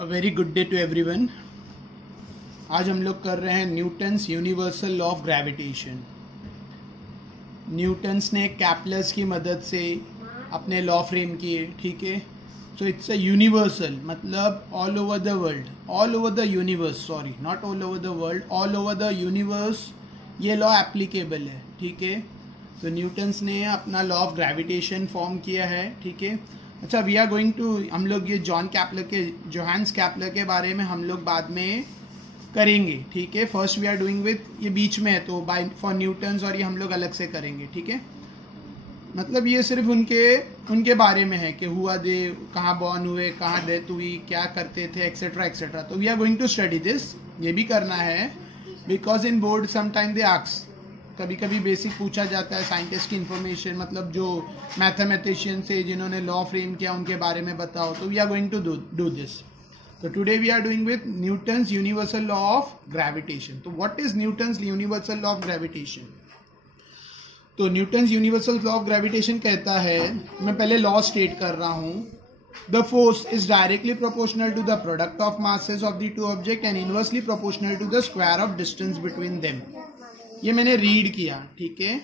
Very good day to everyone. आज हम लोग कर रहे हैं Newton's universal law of gravitation. Newton's ने कैपलर्स की मदद से अपने लॉ फ्रेम किए, ठीक है। सो इट्स अ यूनिवर्सल, मतलब all over the world, all over the universe, sorry not all over the world, all over the universe ये लॉ एप्लीकेबल है, ठीक है। तो न्यूटन्स ने अपना लॉ ऑफ ग्रेविटेशन फॉर्म किया है, ठीक है। अच्छा, वी आर गोइंग टू, हम लोग ये जोहान्स कैपलर के बारे में हम लोग बाद में करेंगे, ठीक है। First we are doing with, ये बीच में है तो बाय फॉर न्यूटन्स, और ये हम लोग अलग से करेंगे, ठीक है। मतलब ये सिर्फ उनके बारे में है कि हुआ दे, कहाँ बॉर्न हुए, कहाँ डेथ हुई, क्या करते थे, एक्सेट्रा एक्सेट्रा। तो we are going to study this, ये भी करना है because in board sometime they ask, कभी कभी बेसिक पूछा जाता है साइंटिस्ट की इंफॉर्मेशन, मतलब जो मैथमेटिशियन से जिन्होंने लॉ फ्रेम किया उनके बारे में बताओ। तो we are going to do this. तो today we are doing with Newton's universal law of gravitation. तो what is Newton's universal law of gravitation? तो Newton's universal law of gravitation कहता है, मैं पहले लॉ स्टेट कर रहा हूं, the force is directly proportional to the product of masses of the two object and inversely proportional to the square of distance between them. ये मैंने read किया, ठीक है।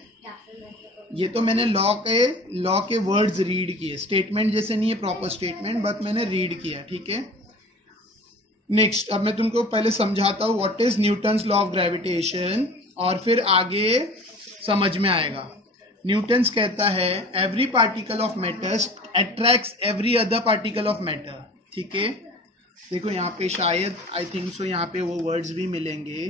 ये तो मैंने लॉ के वर्ड्स रीड किए, स्टेटमेंट जैसे नहीं है प्रॉपर स्टेटमेंट, बट मैंने रीड किया, ठीक है। नेक्स्ट, अब मैं तुमको पहले समझाता हूँ what is Newton's law of gravitation, और फिर आगे समझ में आएगा। न्यूटन्स कहता है every particle of matter attracts every other particle of matter, ठीक है। देखो यहाँ पे शायद आई थिंक सो यहाँ पे वो वर्ड्स भी मिलेंगे।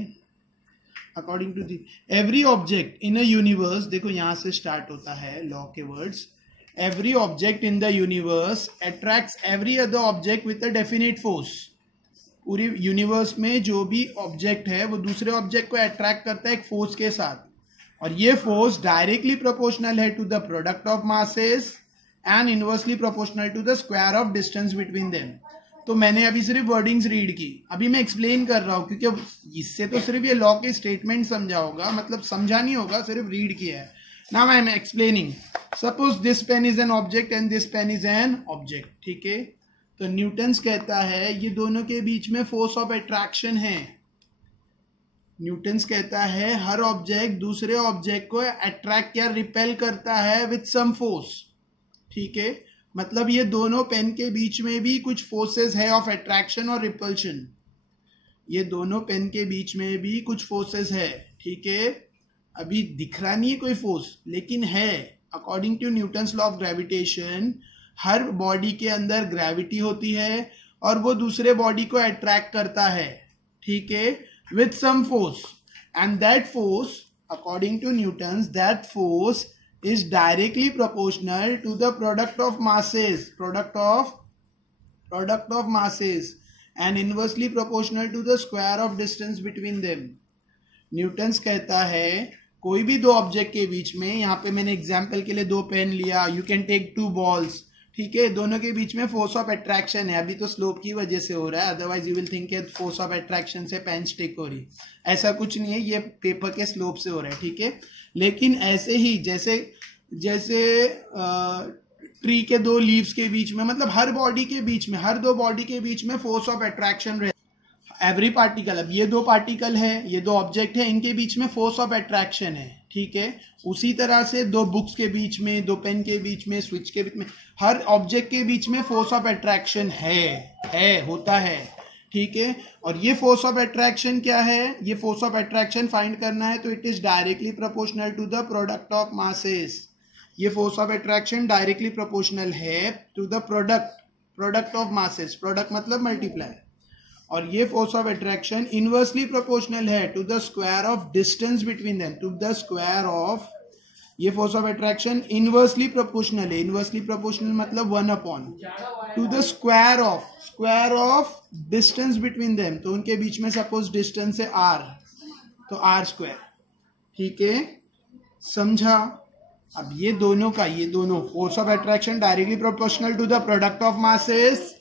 According to the every object in a universe, देखो यहां से स्टार्ट होता है लॉ के words. Every object in the universe attracts every other object with a definite force. पूरी यूनिवर्स में जो भी ऑब्जेक्ट है वो दूसरे ऑब्जेक्ट को अट्रैक्ट करता है एक फोर्स के साथ, और ये फोर्स डायरेक्टली प्रोपोर्शनल है to the product of masses and inversely proportional to the square of distance between them. तो मैंने अभी सिर्फ वर्डिंग्स रीड की, अभी मैं एक्सप्लेन कर रहा हूं, क्योंकि इससे तो सिर्फ ये लॉ के स्टेटमेंट समझा होगा, मतलब समझा नहीं होगा, सिर्फ रीड किया है। Now I am explaining. Suppose this pen is an object and this pen is an object, ठीक है। तो न्यूटन्स कहता है ये दोनों के बीच में फोर्स ऑफ अट्रैक्शन है। न्यूटन्स कहता है हर ऑब्जेक्ट दूसरे ऑब्जेक्ट को अट्रैक्ट या रिपेल करता है विथ सम फोर्स, ठीक है। मतलब ये दोनों पेन के बीच में भी कुछ फोर्सेस है ऑफ अट्रैक्शन और रिपल्शन। ये दोनों पेन के बीच में भी कुछ फोर्सेस है, ठीक है। अभी दिख रहा नहीं है कोई फोर्स, लेकिन है। According to Newton's law of gravitation हर बॉडी के अंदर ग्रेविटी होती है और वो दूसरे बॉडी को अट्रैक्ट करता है, ठीक है, with some force. And that force, according to Newton's, that force is directly proportional to the product of masses and inversely proportional to the square of distance between them. Newton's कहता है कोई भी दो object के बीच में, यहाँ पे मैंने एग्जाम्पल के लिए दो पेन लिया, you can take two balls, ठीक है, दोनों के बीच में फोर्स ऑफ अट्रैक्शन है। अभी तो स्लोप की वजह से हो रहा है, otherwise you will think force of attraction से पेन स्टिक हो रही, ऐसा कुछ नहीं है, ये पेपर के स्लोप से हो रहा है, ठीक है। लेकिन ऐसे ही जैसे ट्री के दो लीव्स के बीच में, मतलब हर बॉडी के बीच में, हर दो बॉडी के बीच में फोर्स ऑफ अट्रैक्शन रहे एवरी पार्टिकल। अब ये दो पार्टिकल है, ये दो ऑब्जेक्ट है, इनके बीच में फोर्स ऑफ अट्रैक्शन है, ठीक है। उसी तरह से दो बुक्स के बीच में, दो पेन के बीच में, स्विच के बीच में, हर ऑब्जेक्ट के बीच में फोर्स ऑफ अट्रैक्शन होता है, ठीक है। और ये फोर्स ऑफ अट्रैक्शन क्या है? ये फोर्स ऑफ अट्रैक्शन फाइंड करना है तो it is directly proportional to the product of masses. ये force of attraction directly proportional है to the product of masses, product मतलब मल्टीप्लाई, और ये force of attraction inversely proportional है to the square of distance between them, to the square of, ये force of attraction inversely proportional है, inversely proportional मतलब 1/, to the square of distance between them. तो उनके बीच में सपोज डिस्टेंस है r, तो r स्क्वायर, ठीक है, समझा। अब ये दोनों force of attraction directly proportional to the product of masses,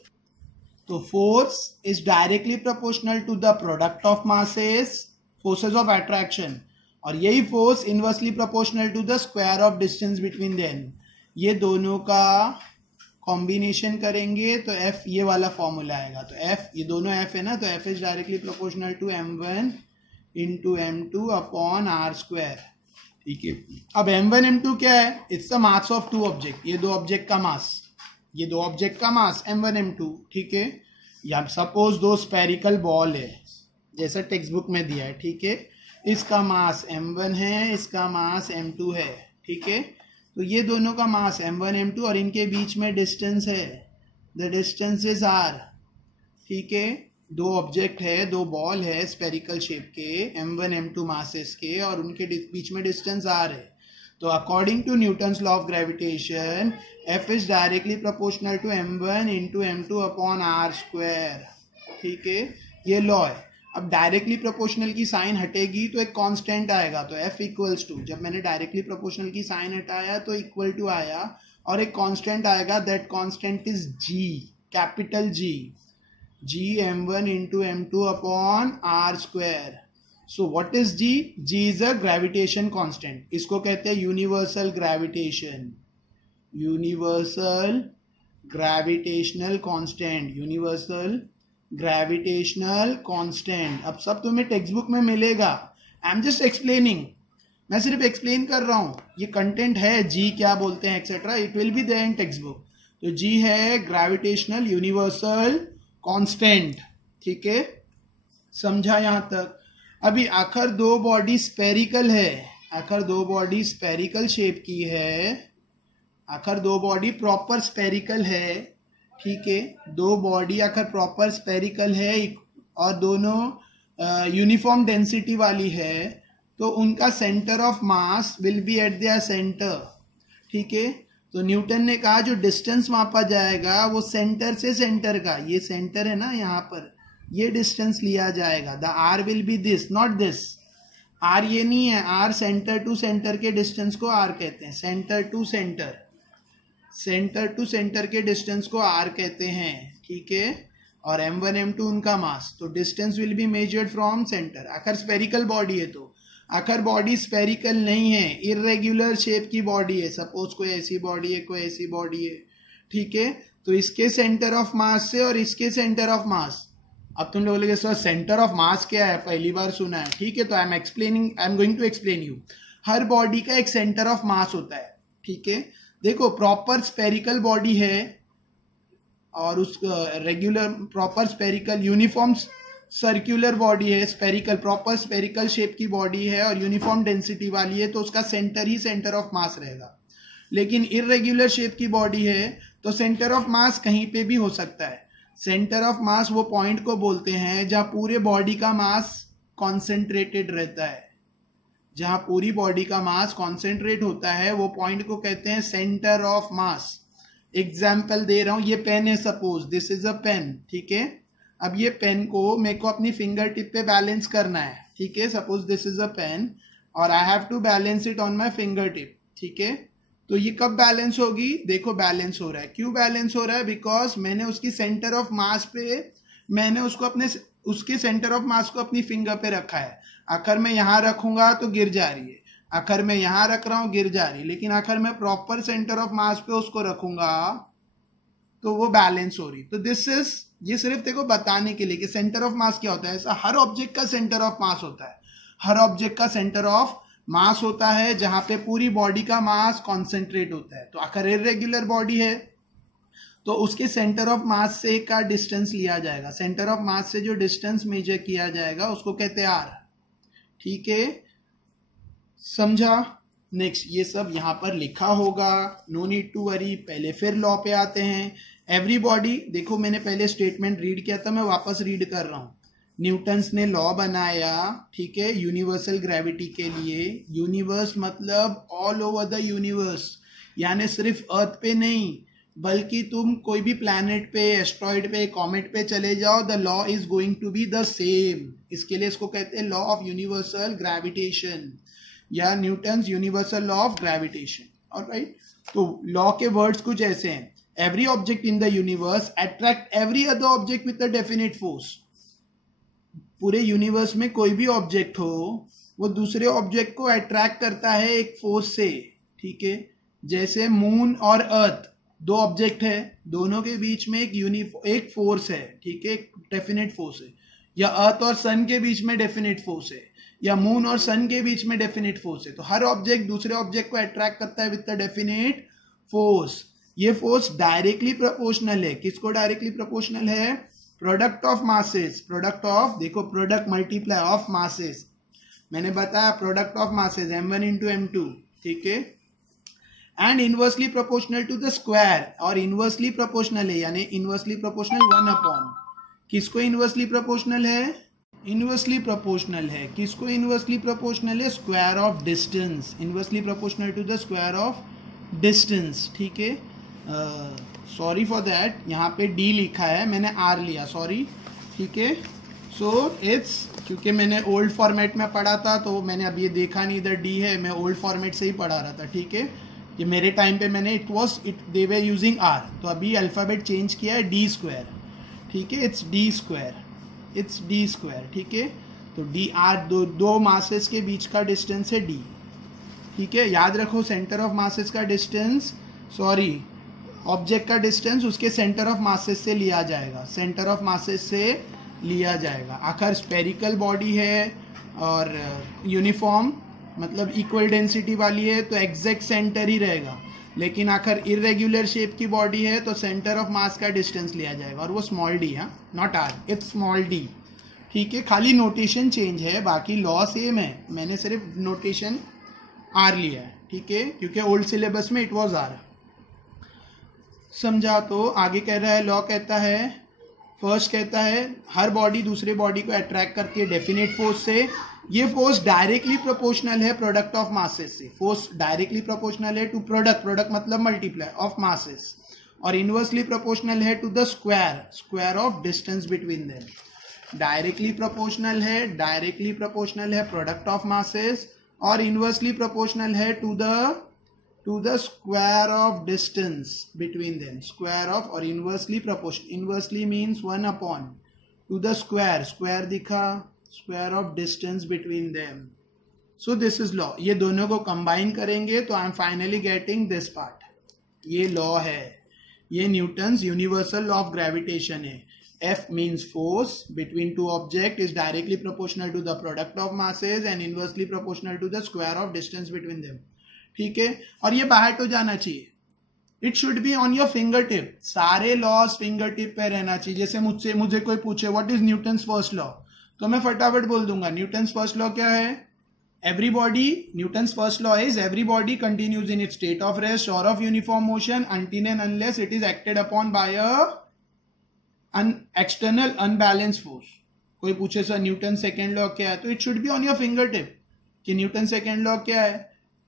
तो force is directly proportional to the product of masses, forces of attraction, और यही force inversely proportional to the square of distance between them. ये दोनों का combination करेंगे तो F ये वाला फॉर्मूला आएगा। तो F, ये दोनों F है ना, तो F is directly proportional to M1 into M2 upon R square. ठीक है, अब M1 M2 क्या है? It's the mass of two object, ये दो ऑब्जेक्ट का मास, ये दो ऑब्जेक्ट का मास M1 M2। ठीक है, या सपोज दो स्पेरिकल बॉल है जैसा टेक्स्ट बुक में दिया है। ठीक है, इसका मास M1 है, इसका मास M2 है। ठीक है, तो ये दोनों का मास M1 M2 और इनके बीच में डिस्टेंस है, द डिस्टेंस इज R। ठीक है, दो ऑब्जेक्ट है, दो बॉल है स्पेरिकल शेप के, M1 M2 मासेस के, और उनके बीच में डिस्टेंस R है। तो according to Newton's law of gravitation F is directly proportional to M1 into M2 upon R square. ठीक है, ये लॉ है। अब डायरेक्टली प्रोपोर्शनल की साइन हटेगी तो एक कांस्टेंट आएगा, तो F इक्वल्स टू, जब मैंने डायरेक्टली प्रोपोर्शनल की साइन हटाया तो इक्वल टू आया, और एक कांस्टेंट आएगा, that constant is G, capital G, G M1 into M2 upon R square. So what is G? G is a gravitation constant, इसको कहते हैं universal gravitation, universal gravitational constant, universal gravitational constant. अब सब तुम्हें text book में मिलेगा, I am just explaining, मैं सिर्फ एक्सप्लेन कर रहा हूं, ये कंटेंट है, जी क्या बोलते हैं etcetera, it will be there in text book. तो जी है ग्रेविटेशनल यूनिवर्सल कांस्टेंट। ठीक है, समझा यहां तक? अभी आखिर दो बॉडी स्पेरिकल है, आखिर दो बॉडी स्पेरिकल शेप की है, आखिर दो बॉडी प्रॉपर स्पेरिकल है। ठीक है, दो बॉडी आखिर प्रॉपर स्पेरिकल है और दोनों यूनिफॉर्म डेंसिटी वाली है, तो उनका centre of mass will be eight there centre. ठीक है, तो न्यूटन ने कहा जो डिस्टेंस मापा जाएगा वो सेंटर से सेंटर का, ये सेंटर है ना यहाँ पर, ये डिस्टेंस लिया जाएगा। The R will be this, not this. R ये नहीं है, आर सेंटर टू सेंटर के डिस्टेंस को आर कहते हैं, center to center, center to center के डिस्टेंस को R कहते हैं। ठीक है, और M1 M2 उनका मास, तो distance will be measured from centre. आखिर स्पेरिकल बॉडी है, तो आखिर बॉडी स्पेरिकल नहीं है, इरेग्युलर शेप की बॉडी है, सपोज कोई ऐसी बॉडी है, कोई ऐसी बॉडी है। ठीक है, तो इसके सेंटर ऑफ मास से और इसके सेंटर ऑफ मास, अब तुम लोग बोलोगे सर सेंटर ऑफ मास क्या है, पहली बार सुना है। ठीक है, तो I am going to explain you. हर बॉडी का एक सेंटर ऑफ मास होता है। ठीक है, देखो प्रॉपर स्पेरिकल बॉडी है और उस regular proper spherical uniform circular body है, स्पेरिकल प्रॉपर स्पेरिकल शेप की बॉडी है और यूनिफॉर्म डेंसिटी वाली है, तो उसका सेंटर ही सेंटर ऑफ मास रहेगा। लेकिन इरेग्युलर शेप की बॉडी है तो सेंटर ऑफ मास कहीं पे भी हो सकता है। सेंटर ऑफ मास वो पॉइंट को बोलते हैं जहां पूरे बॉडी का मास कॉन्सेंट्रेटेड रहता है, जहां पूरी बॉडी का मास कॉन्सेंट्रेट होता है, वो पॉइंट को कहते हैं सेंटर ऑफ मास। एग्जाम्पल दे रहा हूं, ये पेन है, suppose this is a pen. ठीक है, अब ये पेन को मेरे को अपनी फिंगर टिप पे बैलेंस करना है। ठीक है, suppose this is a pen और I have to balance it on my finger tip. ठीक है, तो ये कब बैलेंस होगी? देखो बैलेंस हो रहा है। क्यों बैलेंस हो रहा है? बिकॉज मैंने उसकी सेंटर ऑफ मास पे, मैंने उसको अपने उसके सेंटर ऑफ मास को अपनी फिंगर पे रखा है। आखिर मैं यहां रखूंगा तो गिर जा रही है, आखिर मैं यहां रख रहा हूं गिर जा रही है, लेकिन आखिर मैं प्रॉपर सेंटर ऑफ मास पे उसको रखूंगा तो वो बैलेंस हो रही। तो दिस इज, ये सिर्फ देखो बताने के लिए कि सेंटर ऑफ मास क्या होता है। ऐसा हर ऑब्जेक्ट का सेंटर ऑफ मास होता है, हर ऑब्जेक्ट का सेंटर ऑफ मास होता है जहां पे पूरी बॉडी का मास कॉन्सेंट्रेट होता है। तो आखिर इरेग्युलर बॉडी है तो उसके सेंटर ऑफ मास से का डिस्टेंस लिया जाएगा, सेंटर ऑफ मास से जो डिस्टेंस मेजर किया जाएगा उसको कहते हैं आर। ठीक है, समझा? नेक्स्ट, ये सब यहां पर लिखा होगा, नो नीड टू वरी। पहले फिर लॉ पे आते हैं। एवरीबॉडी, देखो मैंने पहले स्टेटमेंट रीड किया था, मैं वापस रीड कर रहा हूं। न्यूटन्स ने लॉ बनाया, ठीक है, यूनिवर्सल ग्रेविटी के लिए। यूनिवर्स मतलब ऑल ओवर द यूनिवर्स, यानी सिर्फ अर्थ पे नहीं, बल्कि तुम कोई भी प्लैनेट पे, एस्ट्रॉइड पे, कॉमेट पे चले जाओ, the law is going to be the same. इसके लिए इसको कहते हैं लॉ ऑफ यूनिवर्सल ग्रेविटेशन या Newton's universal law of gravitation. Alright, तो लॉ के वर्ड्स कुछ ऐसे हैं। Every object in the universe attract every other object with a definite force. पूरे यूनिवर्स में कोई भी ऑब्जेक्ट हो वो दूसरे ऑब्जेक्ट को अट्रैक्ट करता है एक फोर्स से। ठीक है, जैसे मून और अर्थ, दो ऑब्जेक्ट है, दोनों के बीच में एक फोर्स है, ठीक है, एक डेफिनेट फोर्स है, या अर्थ और सन के बीच में डेफिनेट फोर्स है, या मून और सन के बीच में डेफिनेट फोर्स है, तो हर ऑब्जेक्ट दूसरे ऑब्जेक्ट को अट्रैक्ट करता है विद द डेफिनेट फोर्स। ये फोर्स डायरेक्टली प्रोपोर्शनल है, किसको डायरेक्टली प्रोपोर्शनल है? Product of masses, product of, देखो प्रोडक्ट मल्टीप्लाई ऑफ मासेस, मैंने बताया product of masses m1 into m2, ठीक है, and inversely proportional to the square, और इनवर्सली प्रोपोर्शनल है, यानी इनवर्सली प्रोपोर्शनल 1 अपॉन, किसको इनवर्सली प्रोपोर्शनल है? इनवर्सली प्रोपोर्शनल है, किसको इनवर्सली प्रोपोर्शनल है? Square of distance, inversely proportional to the square of distance, ठीक है। सॉरी फॉर दैट, यहाँ पे d लिखा है, मैंने r लिया, सॉरी, ठीक है। सो इट्स, क्योंकि मैंने ओल्ड फॉर्मेट में पढ़ा था तो मैंने अब ये देखा नहीं इधर d है, मैं ओल्ड फॉर्मेट से ही पढ़ा रहा था, ठीक है। ये मेरे टाइम पे मैंने दे वे यूजिंग r, तो अभी अल्फ़ाबेट चेंज किया है d स्क्वायर, ठीक है, इट्स d स्क्वायर, ठीक है। तो d r दो मासेस के बीच का डिस्टेंस है d, ठीक है। याद रखो सेंटर ऑफ मासेस का डिस्टेंस, सॉरी ऑब्जेक्ट का डिस्टेंस उसके सेंटर ऑफ मासेस से लिया जाएगा, सेंटर ऑफ मासेस से लिया जाएगा। आखिर स्पेरिकल बॉडी है और यूनिफॉर्म मतलब इक्वल डेंसिटी वाली है तो एग्जैक्ट सेंटर ही रहेगा, लेकिन आखिर इरेग्युलर शेप की बॉडी है तो सेंटर ऑफ मास का डिस्टेंस लिया जाएगा, और वो स्मॉल डी, हाँ, not R, it's small D, ठीक है। खाली नोटेशन चेंज है, बाकी लॉ सेम है, मैंने सिर्फ नोटेशन आर लिया है, ठीक है, क्योंकि ओल्ड सिलेबस में इट वाज आर। समझा? तो आगे कह रहा है, लॉ कहता है, फर्स्ट कहता है हर बॉडी दूसरे बॉडी को अट्रैक्ट करती है डेफिनेट फोर्स से, ये फोर्स डायरेक्टली प्रोपोर्शनल है प्रोडक्ट ऑफ मासेस से, फोर्स डायरेक्टली प्रोपोर्शनल है टू प्रोडक्ट मतलब मल्टीप्लाई ऑफ मासेस, और इनवर्सली प्रोपोर्शनल है to the square of distance between them. Directly proportional है प्रोडक्ट ऑफ मासेस, और इनवर्सली प्रोपोर्शनल है to the square of distance between them, square of, और inversely proportional, inversely means 1 upon two the square दिखा, square of distance between them. So this is law, ये दोनों को combine करेंगे तो I M finally getting this part, ये law है, ये Newton's universal law of gravitation है। F means force between two objects is directly proportional to the product of masses and inversely proportional to the square of distance between them, ठीक है। और ये बाहर तो जाना चाहिए, it should be on your finger tip, सारे laws finger tip पे रहना चाहिए। जैसे मुझे कोई पूछे what is Newton's first law, तो मैं फटाफट बोल दूंगा न्यूटन्स फर्स्ट लॉ क्या है? Newton's first law is every body continues in its state of rest or of uniform motion until and unless it is acted upon by an external unbalanced force। कोई पूछे sir Newton second law क्या है, तो it should be on your finger tip कि Newton second law क्या है?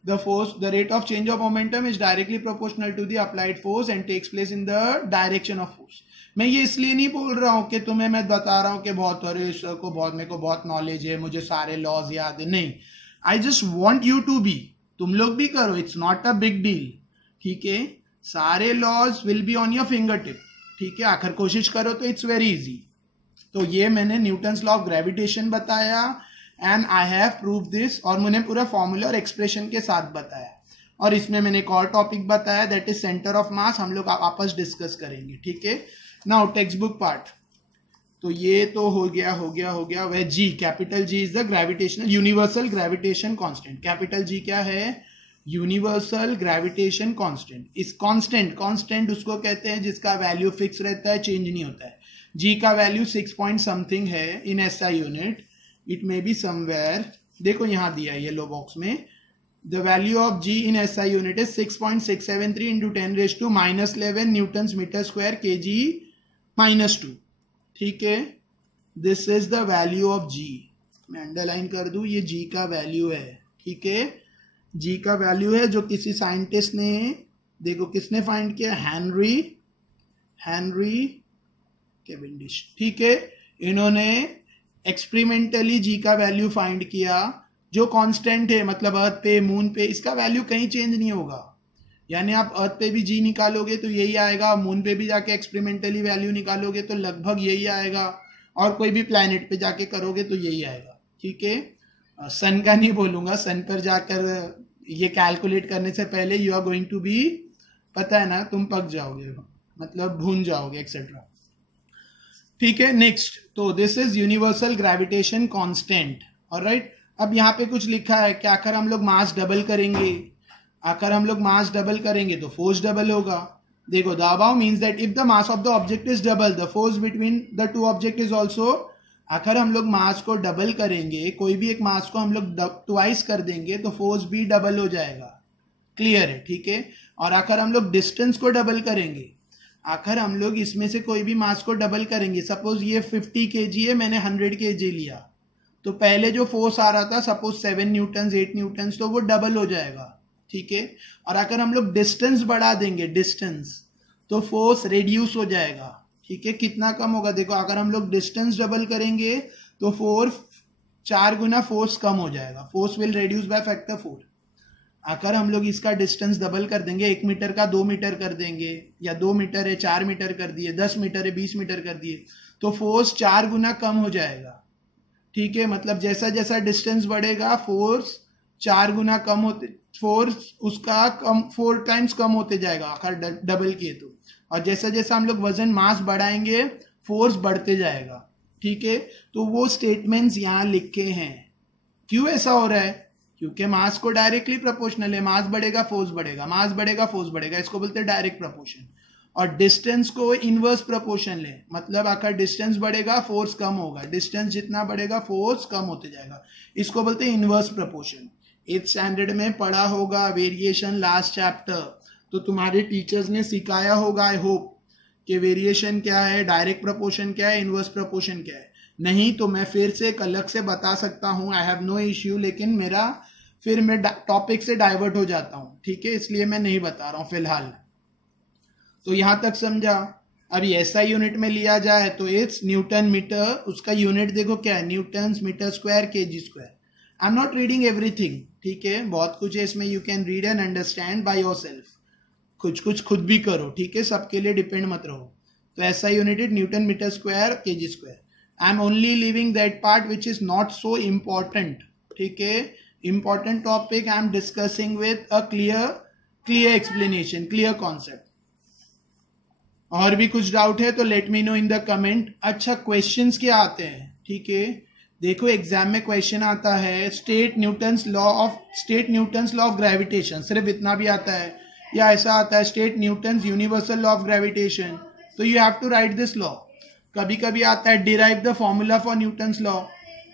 the rate of change of momentum is directly proportional to the applied force and takes place in the direction of force। मैं ये इसलिए नहीं बोल रहा हूं कि तुम्हें मैं बता रहा हूं कि बहुत अरे सर को मेरे को बहुत नॉलेज है, मुझे सारे लॉज याद है, नहीं, I just want you to be, तुम लोग भी करो, it's not a big deal, ठीक है। सारे laws will be on your finger tip, ठीक है, आखिर कोशिश करो तो इट्स वेरी इजी। तो ये मैंने न्यूटन्स लॉ ऑफ ग्रेविटेशन बताया and I have prove this, और मैंने पूरा फॉर्मूला और एक्सप्रेशन के साथ बताया, और इसमें मैंने एक और टॉपिक बताया दैट इज सेंटर ऑफ मास, हम लोग आपस डिस्कस करेंगे, ठीक है। नाउ टेक्स्ट बुक पार्ट, तो ये तो हो गया वह G, capital G is the gravitational universal gravitation constant. Capital G क्या है? Universal gravitation constant. इस कांस्टेंट उसको कहते हैं जिसका वैल्यू फिक्स रहता है, चेंज नहीं होता है। जी का वैल्यू 6 पॉइंट समथिंग है in SI unit, it may be somewhere, देखो यहां दिया है येलो बॉक्स में, the value of G in SI unit is 6.673 into 10⁻⁻11 newton metre square kg -2, ठीक है। This is the value of G, मैं underline कर दूं, ये जी का वैल्यू है, ठीक है, जी का वैल्यू है जो किसी साइंटिस्ट ने, देखो किसने फाइंड किया, हेनरी कैवेंडिश, ठीक है, इन्होंने एक्सपेरिमेंटली जी का वैल्यू फाइंड किया जो कांस्टेंट है, मतलब अर्थ पे मून पे इसका वैल्यू कहीं चेंज नहीं होगा, यानी आप अर्थ पे भी जी निकालोगे तो यही आएगा, मून पे भी जाके एक्सपेरिमेंटली वैल्यू निकालोगे तो लगभग यही आएगा, और कोई भी प्लैनेट पे जाके करोगे तो यही आएगा, ठीक है। सन का नहीं बोलूंगा, सन पर जाकर ये कैलकुलेट करने से पहले you are going to be पता है ना, तुम पक जाओगे, मतलब भून जाओगे एक्सेट्रा। ठीक है, नेक्स्ट, तो this is universal gravitation constant. Alright, अब यहाँ पे कुछ लिखा है कि आखिर हम लोग मास डबल करेंगे, आखिर हम लोग मास डबल करेंगे तो फोर्स डबल होगा। देखो, the above means that if the mass of the object is double the force between the two object is also. आखिर हम लोग मास को डबल करेंगे, कोई भी एक मास को हम लोग ट्वाइस कर देंगे तो फोर्स भी डबल हो जाएगा। क्लियर है? ठीक है। और आखिर हम लोग डिस्टेंस को डबल करेंगे, आखिर हम लोग इसमें से कोई भी मास को डबल करेंगे। सपोज ये 50 kg है, मैंने 100 kg लिया, तो पहले जो फोर्स आ रहा था सपोज 7 न्यूटन 8 न्यूटन, तो वो डबल हो जाएगा। ठीक है। और अगर हम लोग डिस्टेंस बढ़ा देंगे, डिस्टेंस, तो फोर्स रिड्यूस हो जाएगा। ठीक है, कितना कम होगा? देखो, अगर हम लोग डिस्टेंस डबल करेंगे तो 4 गुना फोर्स कम हो जाएगा, force will reduce by factor 4। अगर हम लोग इसका डिस्टेंस डबल कर देंगे, 1 मीटर का 2 मीटर कर देंगे, या 2 मीटर है 4 मीटर कर दिए, 10 मीटर है 20 मीटर कर दिए, तो फोर्स 4 गुना कम हो जाएगा। ठीक है, मतलब जैसा जैसा डिस्टेंस बढ़ेगा फोर्स 4 गुना कम होते, फोर्स उसका कम 4 टाइम्स कम होते जाएगा अगर डबल किए तो। और जैसा जैसा हम लोग वजन मास बढ़ाएंगे फोर्स बढ़ते जाएगा। ठीक है, तो वो स्टेटमेंट्स यहाँ लिखे हैं। क्यों ऐसा हो रहा है? क्योंकि मास को डायरेक्टली प्रोपोर्शनल है, मास बढ़ेगा फोर्स बढ़ेगा, मास बढ़ेगा फोर्स बढ़ेगा, इसको बोलते हैं डायरेक्ट प्रोपोर्शन। और डिस्टेंस को इनवर्स प्रोपोर्शन है, मतलब अगर डिस्टेंस बढ़ेगा फोर्स कम होगा, डिस्टेंस जितना बढ़ेगा फोर्स कम होते जाएगा, इसको बोलते हैं इनवर्स प्रोपोर्शन। 8th स्टैंडर्ड में पढ़ा होगा वेरिएशन लास्ट चैप्टर, तो तुम्हारे टीचर्स ने सिखाया होगा आई होप कि वेरिएशन क्या है, डायरेक्ट प्रोपोर्शन क्या है, इनवर्स प्रोपोर्शन क्या है। नहीं तो मैं फिर से एक अलग से बता सकता हूं, आई हैव नो इश्यू, लेकिन मैं टॉपिक से डाइवर्ट हो जाता हूं। ठीक है, इसलिए मैं नहीं बता रहा हूं फिलहाल। तो यहां तक समझा। अभी ऐसा यूनिट में लिया जाए तो इट्स न्यूटन मीटर, उसका यूनिट देखो क्या है, Newton metre square KG square. I am not reading everything, ठीक है, बहुत कुछ है इसमें, you can read and understand by yourself, कुछ खुद भी करो। ठीक है, सबके लिए डिपेंड मत रहो। तो ऐसा यूनिट है Newton metre square KG square. I am only living that part which is not so important. ठीक है, important topic I am discussing with a clear explanation, clear concept. और भी कुछ डाउट है तो let me know in the comment. अच्छा, questions क्या आते हैं? ठीक है, देखो एग्जाम में क्वेश्चन आता है state Newton's law of gravitation, सिर्फ इतना भी आता है, या ऐसा आता है state Newton's universal law of gravitation, तो you have to write this law. कभी कभी आता है derive the formula for Newton's law,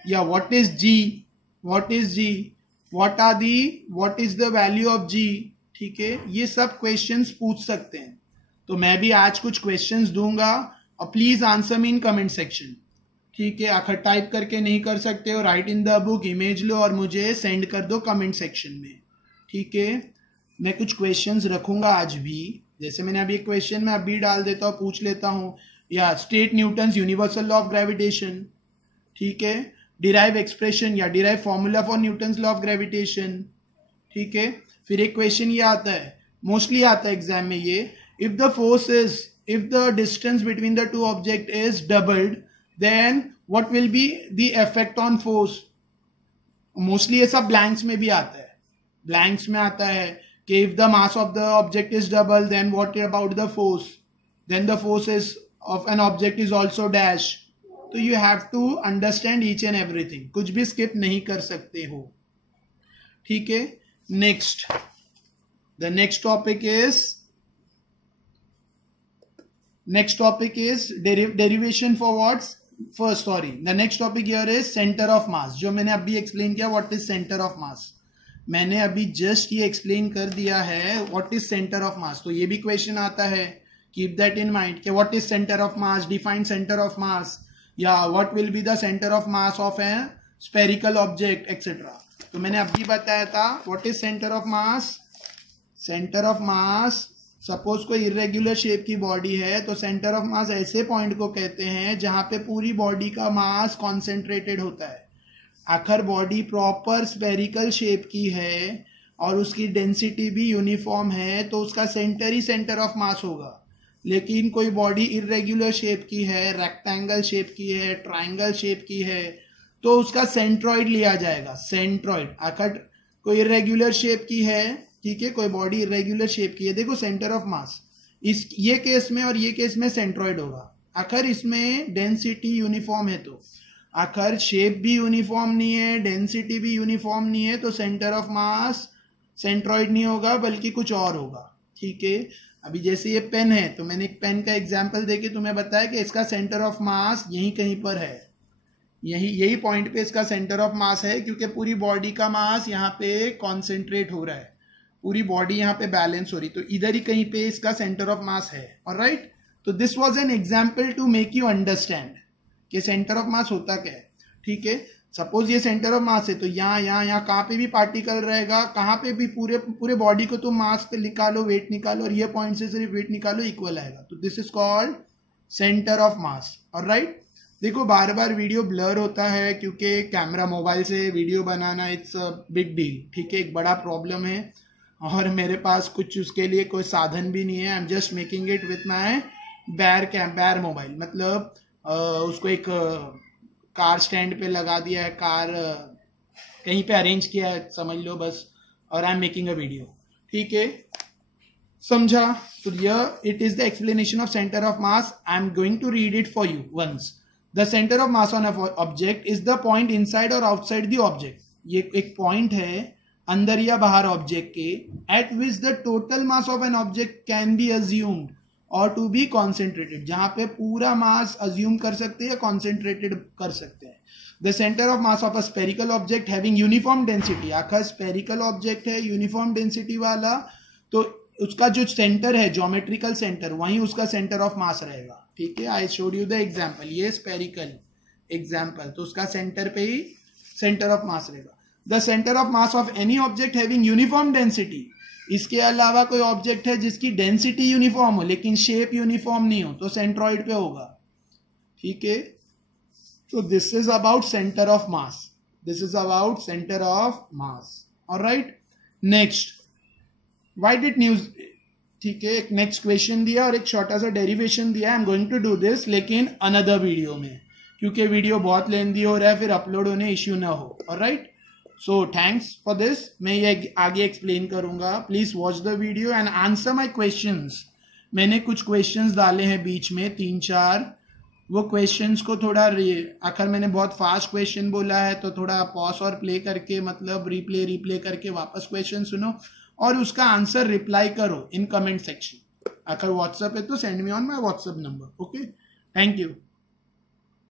या what is G, what is the value of G. ठीक है, ये सब क्वेश्चंस पूछ सकते हैं। तो मैं भी आज कुछ क्वेश्चंस दूंगा और please answer me in comment section. ठीक है, आखिर टाइप करके नहीं कर सकते हो, write in the book, image लो और मुझे सेंड कर दो कमेंट सेक्शन में। ठीक है, मैं कुछ क्वेश्चंस रखूंगा आज भी, जैसे मैंने अभी एक क्वेश्चन में अभी डाल देता हूँ, पूछ लेता हूँ, या state Newton's universal law of gravitation. ठीक है, डिराइव एक्सप्रेशन या derive formula for Newton's law of gravitation. ठीक है, फिर एक क्वेश्चन ये आता है, मोस्टली आता है एग्जाम में ये, if the distance between the two object is doubled, then what will be the effect on force? Mostly ये सब blanks में भी आता है, blanks में आता है कि if the mass of the object is double, then what about the force? Then the force is of an object is also dash. तो you have to understand each and everything, कुछ भी skip नहीं कर सकते हो। ठीक है, next, the next topic is derivation for what? First, sorry, the next topic here is center of mass, जो मैंने अभी explain किया what is center of mass। मैंने अभी just ये explain कर दिया है what is center of mass। तो ये भी question आता है, keep that in mind कि what is center of mass, define center of mass, या what will be the center of mass of a spherical object, etc. तो मैंने अभी बताया था what is center of mass। center of mass, suppose कोई irregular shape की body है तो सेंटर ऑफ मास ऐसे पॉइंट को कहते हैं जहां पे पूरी बॉडी का मास कॉन्सेंट्रेटेड होता है। आखिर बॉडी प्रॉपर स्फेरिकल शेप की है और उसकी डेंसिटी भी यूनिफॉर्म है तो उसका सेंटर ही सेंटर ऑफ मास होगा। लेकिन कोई बॉडी इरेग्युलर शेप की है, रेक्टेंगल शेप की है, ट्राइंगल शेप की है, तो उसका सेंट्रॉइड लिया जाएगा, सेंट्रॉइड। आखिर कोई इरेग्युलर शेप की है ठीक है, कोई बॉडी इरेगुलर शेप की है, देखो सेंटर ऑफ मास इस ये केस में और ये केस में सेंट्रॉइड होगा। आखिर इसमें डेंसिटी यूनिफॉर्म है, तो आखिर शेप भी यूनिफॉर्म नहीं है, डेंसिटी भी यूनिफॉर्म नहीं है, तो सेंटर ऑफ मास सेंट्रॉइड नहीं होगा बल्कि कुछ और होगा। ठीक है, अभी जैसे ये पेन है तो मैंने एक पेन का एग्जांपल देके तुम्हें बताया कि इसका सेंटर ऑफ मास यहीं कहीं पर है, यही पॉइंट पे इसका सेंटर ऑफ मास है, क्योंकि पूरी बॉडी का मास यहाँ पे कॉन्सेंट्रेट हो रहा है, पूरी बॉडी यहाँ पे बैलेंस हो रही, तो इधर ही कहीं पे इसका सेंटर ऑफ मास है। ऑलराइट, तो this was an example to make you understand कि सेंटर ऑफ मास होता क्या है। ठीक है, सपोज ये सेंटर ऑफ मास है तो यहाँ कहाँ पे भी पार्टिकल रहेगा, कहाँ पे भी पूरे बॉडी को तुम मास पे निकालो, वेट निकालो, और ये पॉइंट से सिर्फ वेट निकालो, इक्वल आएगा, तो this is called centre of mass. Alright, देखो बार बार वीडियो ब्लर होता है क्योंकि कैमरा मोबाइल से video banana it's a big deal. ठीक है, एक बड़ा प्रॉब्लम है और मेरे पास कुछ उसके लिए कोई साधन भी नहीं है। I am just making it with my बैर मोबाइल, मतलब उसको एक कार स्टैंड पे लगा दिया है, कार कहीं पे अरेंज किया है समझ लो बस, और I am making a video. ठीक है, समझा? तो ये it is the explanation of center of mass. I am going to read it for you once. The center of mass on object is the point inside और outside the object. ये एक point है अंदर या बाहर object के, at which the total mass of an object can be assumed और to be concentrated, जहां पे पूरा मास अज्यूम कर सकते हैं, कॉन्सेंट्रेटेड कर सकते हैं। The center of mass of a spherical object having uniform density, आखिर स्पेरिकल ऑब्जेक्ट है यूनिफॉर्म डेंसिटी वाला, तो उसका जो सेंटर है ज्योमेट्रिकल सेंटर, वहीं उसका सेंटर ऑफ मास रहेगा। ठीक है, I showed you the example, ये स्पेरिकल एग्जाम्पल, तो उसका सेंटर पे ही सेंटर ऑफ मास रहेगा। The center of mass of any object having uniform density, इसके अलावा कोई ऑब्जेक्ट है जिसकी डेंसिटी यूनिफॉर्म हो लेकिन शेप यूनिफॉर्म नहीं हो, तो सेंट्रॉइड पे होगा। ठीक है, तो this is about centre of mass, this is about centre of mass. Alright, next why did news, ठीक है, एक नेक्स्ट क्वेश्चन दिया और एक छोटा सा डेरिवेशन दिया। I am going to do this लेकिन अनदर वीडियो में, क्योंकि वीडियो बहुत लेंथी हो रहा है, फिर अपलोड होने इश्यू ना हो। Alright, so thanks for this, मैं ये आगे एक्सप्लेन करूंगा। Please watch the video and answer my questions. मैंने कुछ क्वेश्चंस डाले हैं बीच में 3-4, वो क्वेश्चंस को थोड़ा आखिर मैंने बहुत फास्ट क्वेश्चन बोला है तो थोड़ा पॉज और प्ले करके, मतलब रिप्ले करके वापस क्वेश्चन सुनो और उसका आंसर रिप्लाई करो इन कमेंट सेक्शन। अगर व्हाट्सएप है तो send me on my WhatsApp number. Okay, thank you.